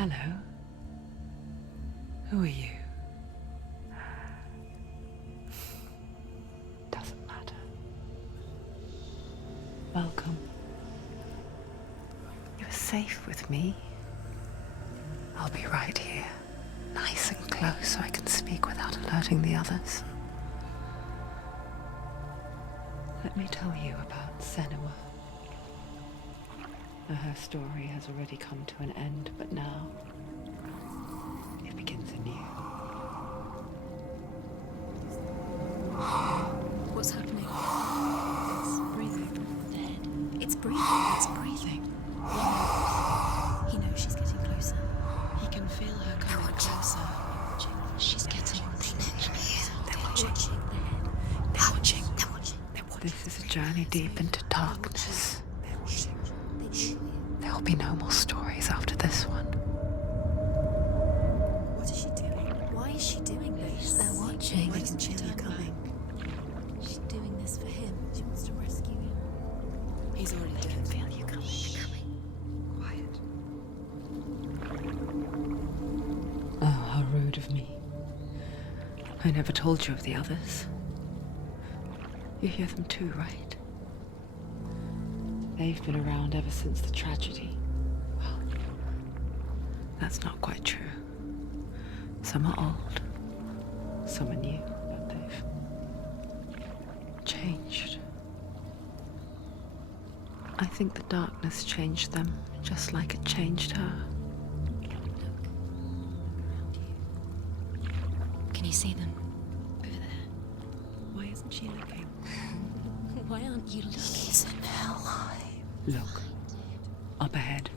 Hello. Who are you? Doesn't matter. Welcome. You're safe with me. I'll be right here, nice and close so I can speak without alerting the others. Let me tell you about Senua. Her story has already come to an end, but now it begins anew. What's happening? It's breathing. Dead. It's breathing. It's breathing. He knows she's getting closer. He can feel her coming closer. She's getting closer. They're watching. They're watching. They're watching. This is a journey deep into darkness. There will be no more stories after this one. What is she doing? Why is she doing this? They're watching. Why doesn't she turn coming? She's doing this for him. She wants to rescue him. He's already dead. I can feel you coming. Quiet. Oh, how rude of me. I never told you of the others. You hear them too, right? They've been around ever since the tragedy. Well, that's not quite true. Some are old, some are new, but they've changed. I think the darkness changed them, just like it changed her. Can you see them? Over there. Why isn't she looking? Why aren't you looking? He's in hell. Look, up ahead.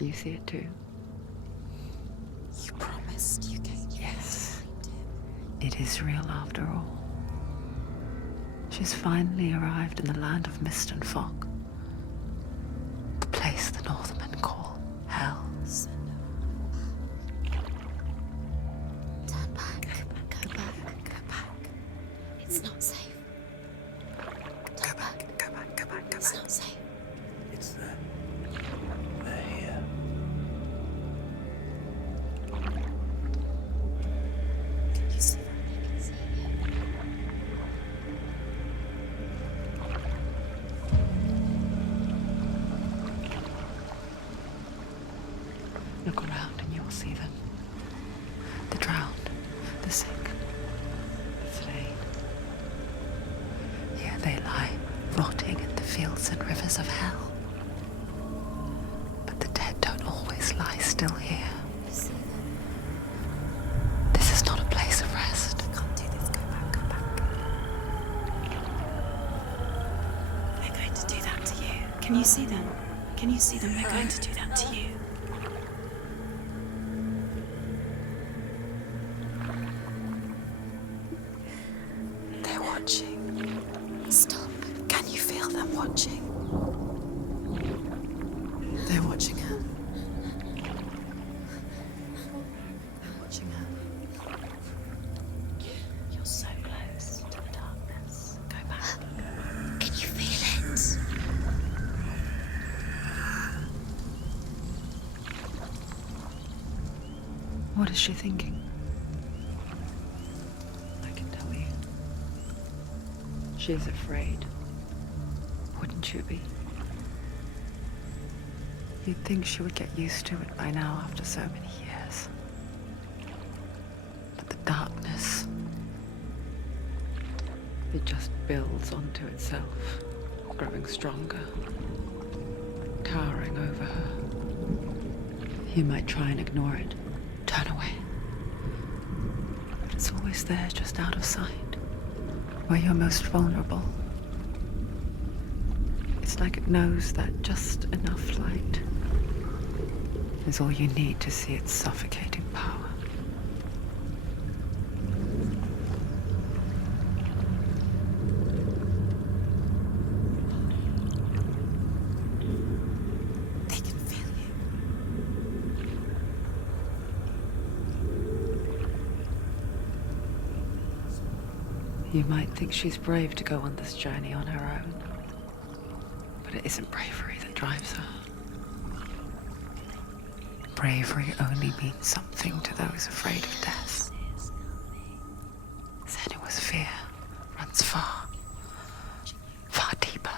You see it too? You promised you came. Yes. It is real after all. She's finally arrived in the land of mist and fog. The place the Northmen call Hell. Turn back. Go back. Go back. It's not safe. Go back. It's not safe. It's there. They're here. Can you see them? I can see you. Look around and you will see them. The drowned, the sick, the slain. Here they lie, rotting in the fields and rivers of hell. But the dead don't always lie still here. You see them? This is not a place of rest. I can't do this. Go back. Go back. They're going to do that to you. Can you see them? Can you see them? They're going to do that to you. They're watching. Stop. Can you feel them watching? They're watching her. They're watching her. You're so close to the darkness. Go back. Can you feel it? What is she thinking? I can tell you. She's afraid. Wouldn't you be? You'd think she would get used to it by now after so many years. But the darkness, it just builds onto itself, growing stronger, towering over her. You might try and ignore it, turn away. But it's always there, just out of sight, where you're most vulnerable. It's like it knows that just enough light is all you need to see its suffocating power. They can feel you. You might think she's brave to go on this journey on her own, but it isn't bravery that drives her. bravery only means something to those afraid of death. Senua's fear runs far, far deeper.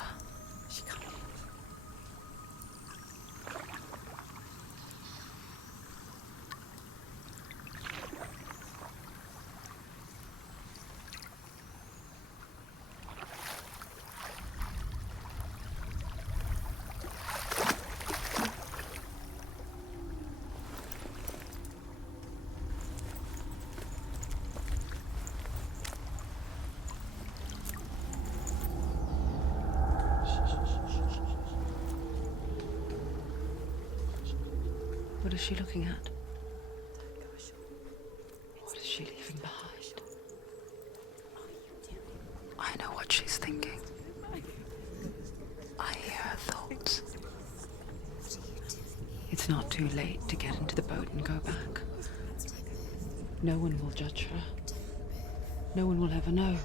What is she looking at? What is she leaving behind? I know what she's thinking. I hear her thoughts. It's not too late to get into the boat and go back. No one will judge her. No one will ever know.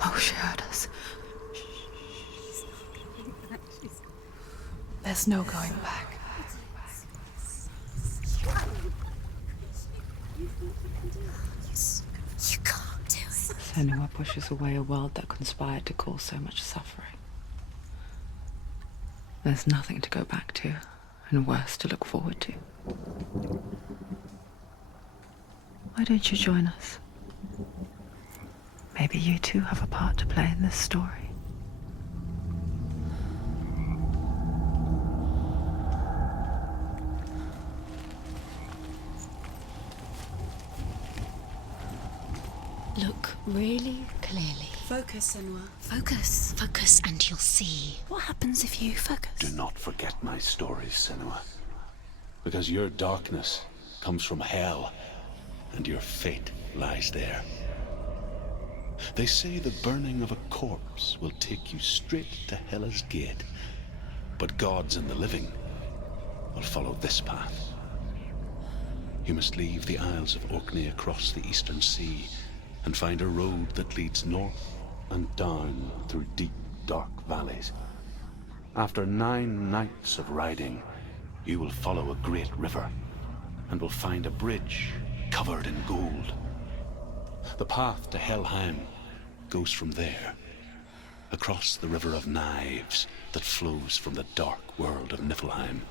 Oh, she heard us. There's no going back. You can't do it. Senua pushes away a world that conspired to cause so much suffering. There's nothing to go back to, and worse to look forward to. Why don't you join us? Maybe you too have a part to play in this story. Look really clearly. Focus, Senua. Focus. Focus and you'll see. What happens if you focus? Do not forget my stories, Senua. Because your darkness comes from hell, and your fate lies there. They say the burning of a corpse will take you straight to Hela's gate, but gods and the living will follow this path. You must leave the Isles of Orkney across the eastern sea and find a road that leads north and down through deep, dark valleys. After 9 nights of riding, you will follow a great river and will find a bridge covered in gold. The path to Helheim goes from there, across the River of Knives that flows from the dark world of Niflheim.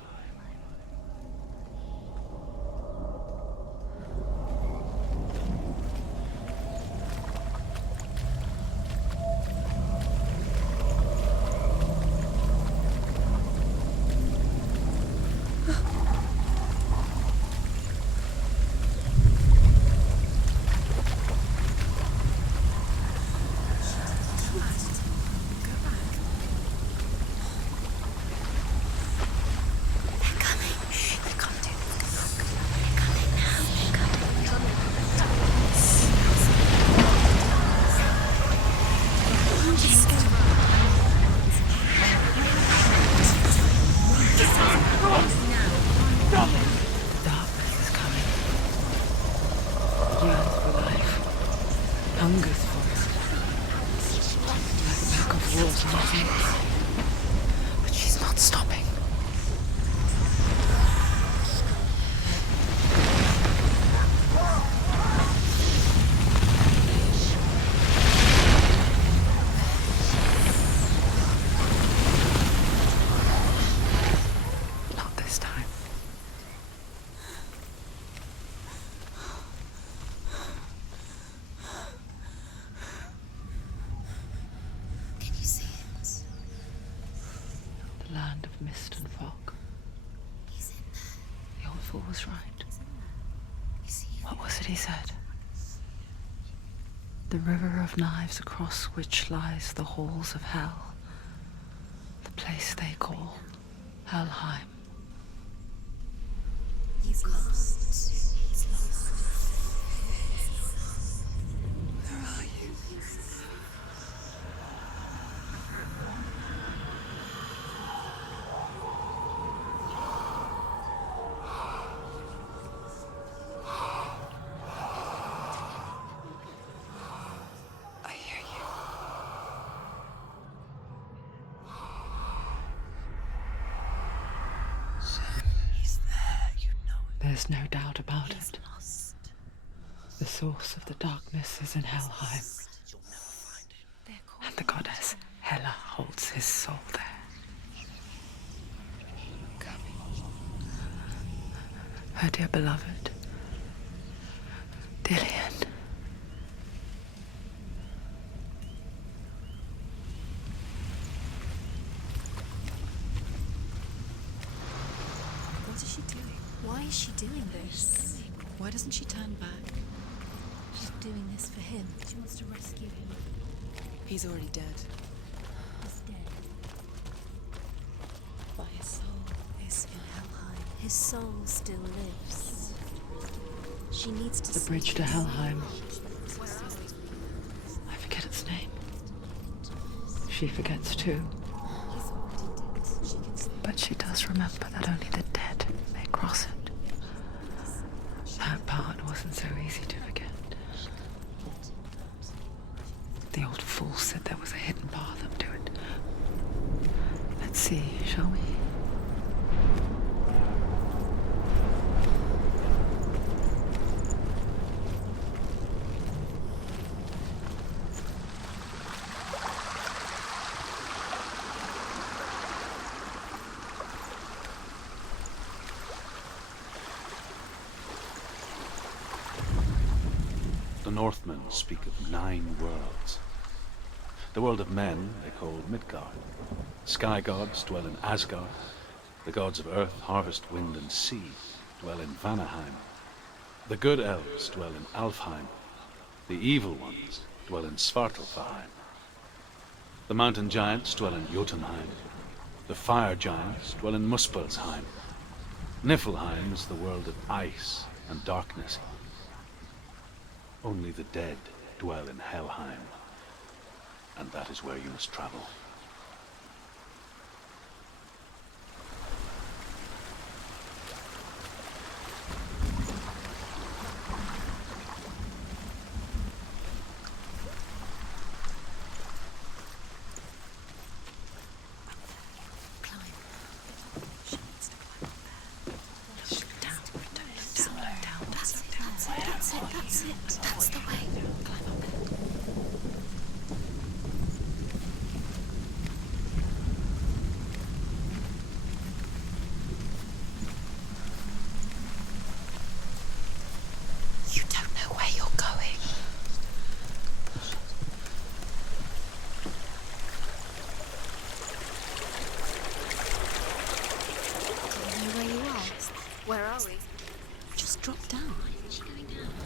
Darkness is coming. Yearns for life. Hungers for it. Like a pack of wolves on its heels. But she's not stopping. Not this time. Can you see it? The land of mist and fog. He's in there. The old fool was right. You see him? What was it he said? The river of knives across which lies the halls of hell. The place they call Helheim. He's lost. He's lost. Where are you? I hear you. There's no doubt about He's it. lost. The source of the darkness is in Helheim, They're called and the goddess Hela holds his soul there. Her dear beloved, Dillian. What is she doing? Why is she doing this? Why doesn't she turn back? She's doing this for him. She wants to rescue him. He's already dead. He's dead. But his soul is in Helheim. His soul still lives. She needs to The see bridge to this. Helheim. I forget its name. She forgets too. He's already dead. She can see. But she does remember that only the dead may cross it. That part wasn't so easy to forget. The old fool said there was a hidden path up to it. Let's see, shall we? The Northmen speak of 9 worlds. The world of men they call Midgard. Sky gods dwell in Asgard. The gods of earth, harvest, wind, and sea dwell in Vanaheim. The good elves dwell in Alfheim. The evil ones dwell in Svartalfheim. The mountain giants dwell in Jotunheim. The fire giants dwell in Muspelheim. Niflheim is the world of ice and darkness. Only the dead dwell in Helheim, and that is where you must travel. Climb. She needs to climb up there. Look down. That's it. That's it. That's the way. Climb up there. You don't know where you're going. Do you know where you are? Where are we? Just drop down.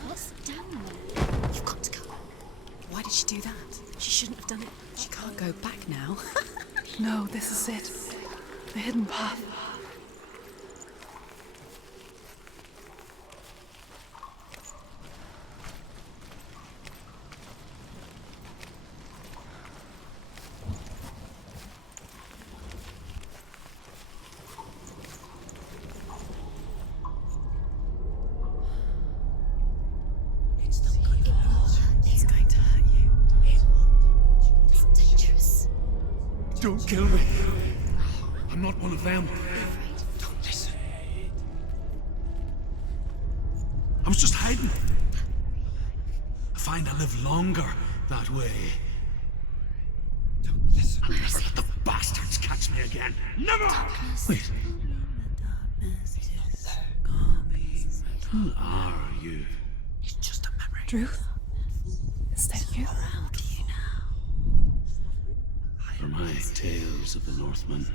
What's down there? You've got to go. Why did she do that? She shouldn't have done it. She can't go back now. No, this is it. The hidden path. It's going to hurt you. It's dangerous. Don't kill me. I'm not one of them. Don't listen. I was just hiding. I find I live longer that way. Don't listen. I'll never let the bastards catch me again. Never! Wait. Who are you? It's just a memory. Druth? Is that you? Around you now. For my tales of the Northmen,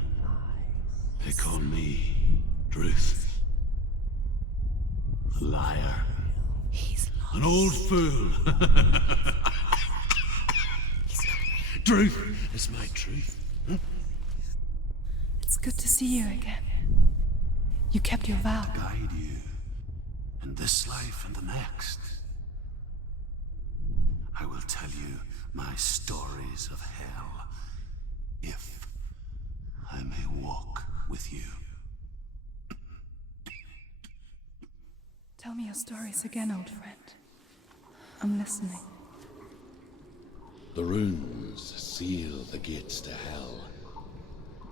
they call me Druth. A liar. He's lost. An old fool. Druth is my truth. It's good to see you again. You kept your vow. Guide you in this life and the next. I will tell you my stories of hell, if I may walk with you. Tell me your stories again, old friend. I'm listening. The runes seal the gates to hell.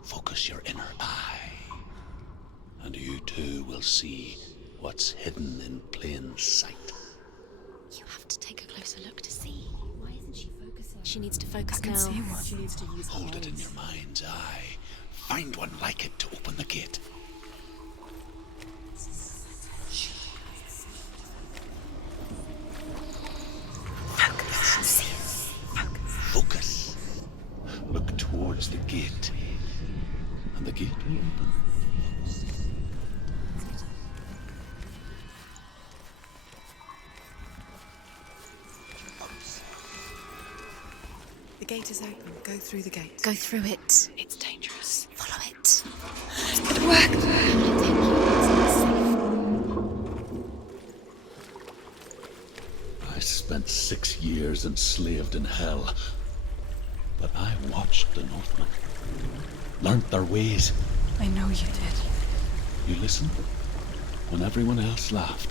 Focus your inner eye, and you too will see what's hidden in plain sight. You have to take a closer look to see. Why isn't she focusing? She needs to focus I can now. see one. She needs to use her Hold it in eyes. your mind's eye. Find one like it to open the gate. Focus. Look towards the gate, and the gate will open. The gate is open. Go through the gate. Go through it. It's dangerous. Follow it. It worked! I spent 6 years enslaved in hell, but I watched the Northmen, learnt their ways. I know you did. You listened when everyone else laughed.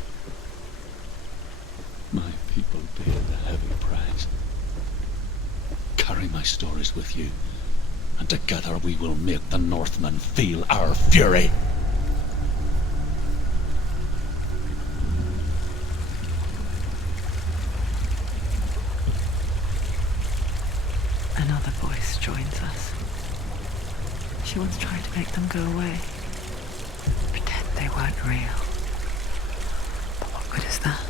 My people paid a heavy price. Carry my stories with you, and together we will make the Northmen feel our fury. Another voice joins us. She once tried to make them go away. Pretend they weren't real. But what good is that?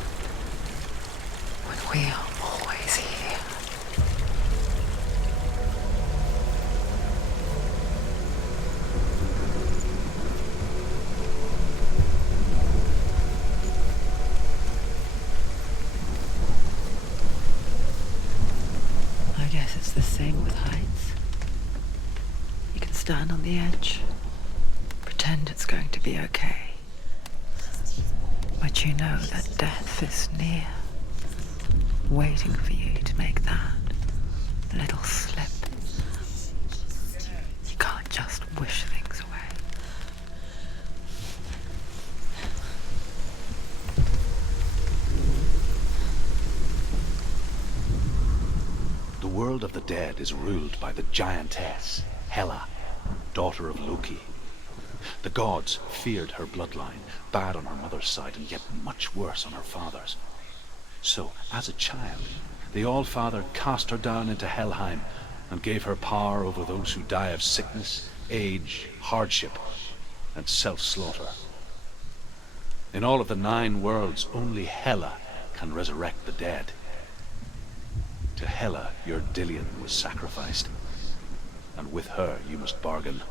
When we are always here. I guess it's the same with heights. You can stand on the edge, pretend it's going to be okay. But you know that death is near, waiting for you to make that little slip. You can't just wish things away. The world of the dead is ruled by the giantess, Hela, daughter of Loki. The gods feared her bloodline, bad on her mother's side and yet much worse on her father's. So, as a child, the All-Father cast her down into Helheim and gave her power over those who die of sickness, age, hardship, and self-slaughter. In all of the 9 worlds, only Hela can resurrect the dead. To Hela, your Dillion was sacrificed, and with her you must bargain.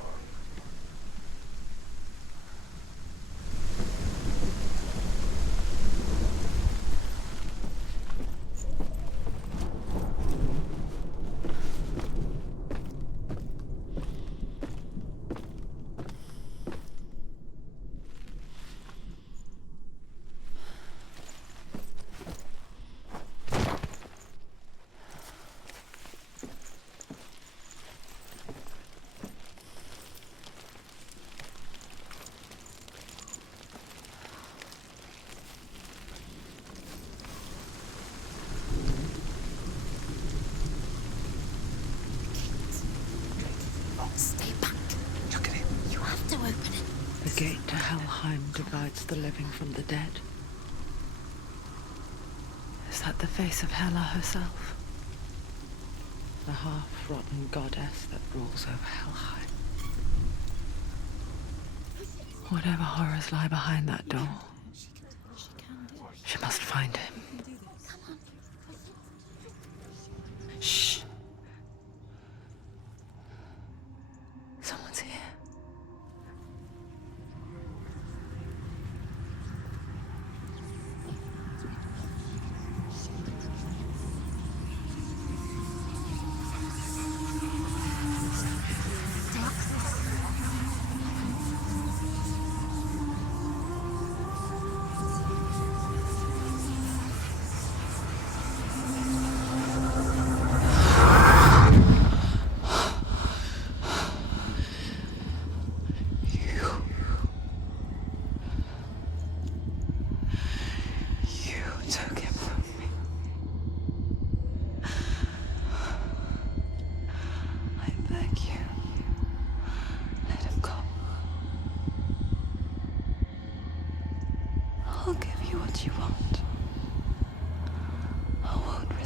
Stay back. Look at it. You have to open it. The gate to Helheim divides the living from the dead. Is that the face of Hela herself? The half-rotten goddess that rules over Helheim. Whatever horrors lie behind that door, she must find him. Shh. Someone's here.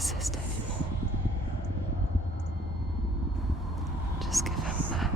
resist anymore. Just give him back.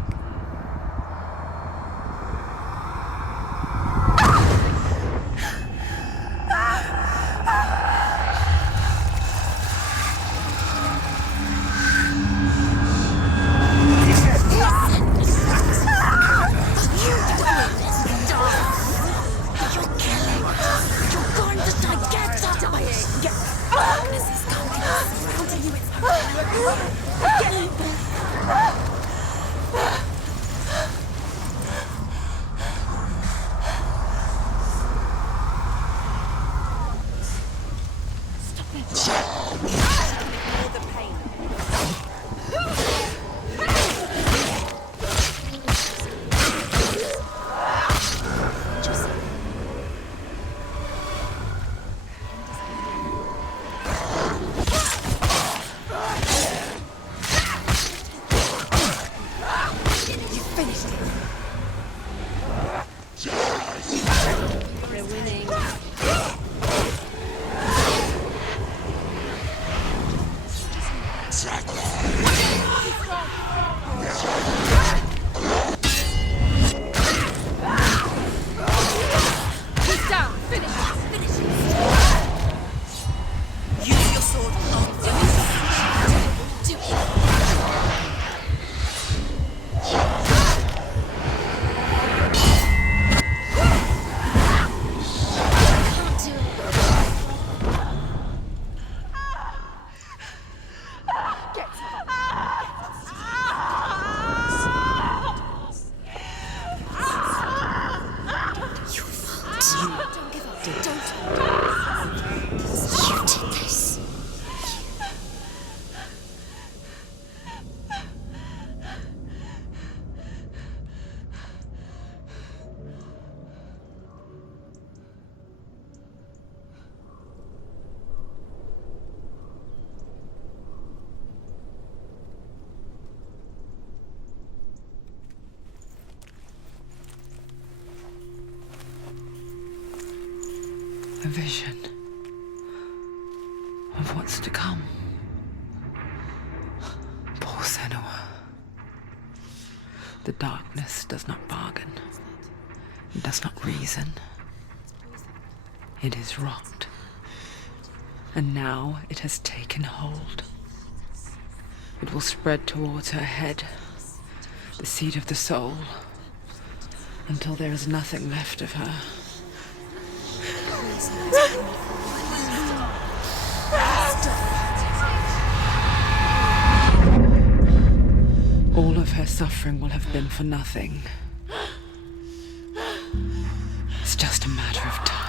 A vision of what's to come. Poor Senua. The darkness does not bargain. It does not reason. It is rot. And now it has taken hold. It will spread towards her head, the seat of the soul, until there is nothing left of her. All of her suffering will have been for nothing. It's just a matter of time.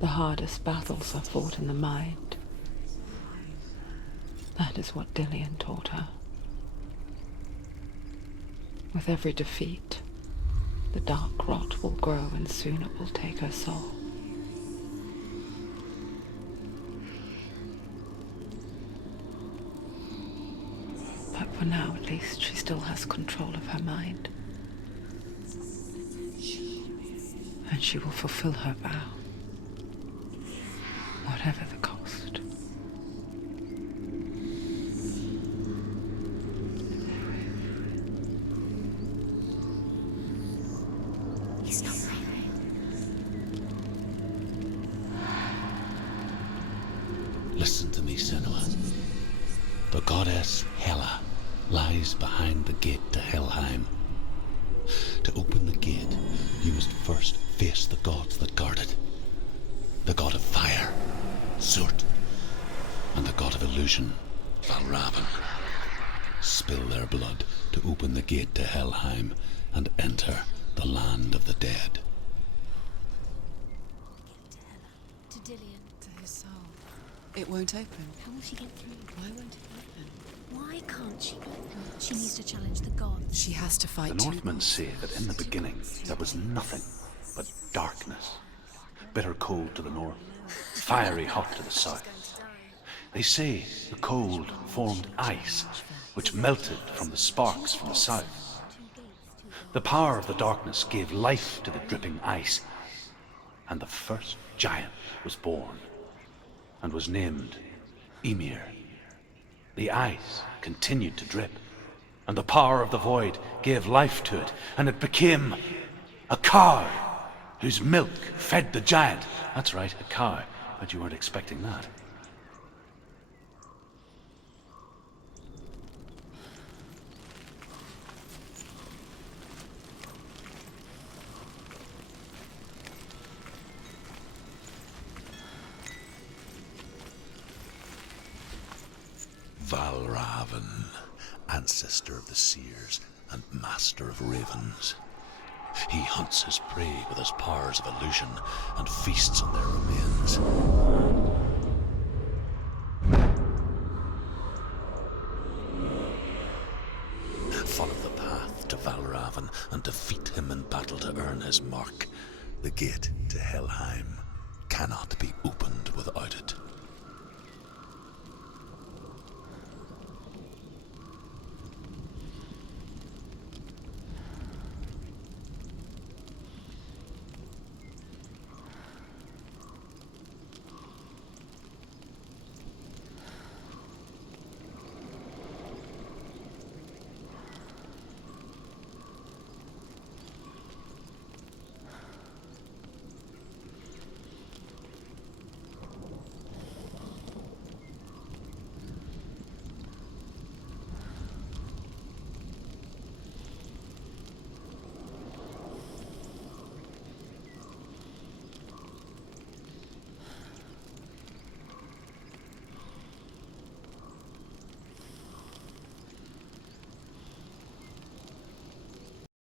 The hardest battles are fought in the mind. That is what Dillian taught her. With every defeat, the dark rot will grow and soon it will take her soul. But for now, at least, she still has control of her mind. And she will fulfill her vow. Whatever the cost. He's not real. Listen to me, Senua. The goddess Hela lies behind the gate to Helheim. To open the gate, you must first face the gods that guard it. The god of fire, Surt, and the god of illusion, Valravan. Spill their blood to open the gate to Helheim and enter the land of the dead. To Dillian. To his soul. It won't open. How will she get through? Why won't it open? Why can't she open? She needs to challenge the gods. She has to fight The two Northmen gods. say that in the beginning there was nothing but darkness. Bitter cold to the north, fiery hot to the south. They say the cold formed ice, which melted from the sparks from the south. The power of the darkness gave life to the dripping ice, and the first giant was born, and was named Ymir. The ice continued to drip, and the power of the void gave life to it, and it became a cow, whose milk fed the giant. That's right, a cow. Bet you weren't expecting that. Valravan, ancestor of the seers and master of ravens. He hunts his prey with his powers of illusion and feasts on their remains. Follow the path to Valravan and defeat him in battle to earn his mark. The gate to Helheim cannot be opened without it.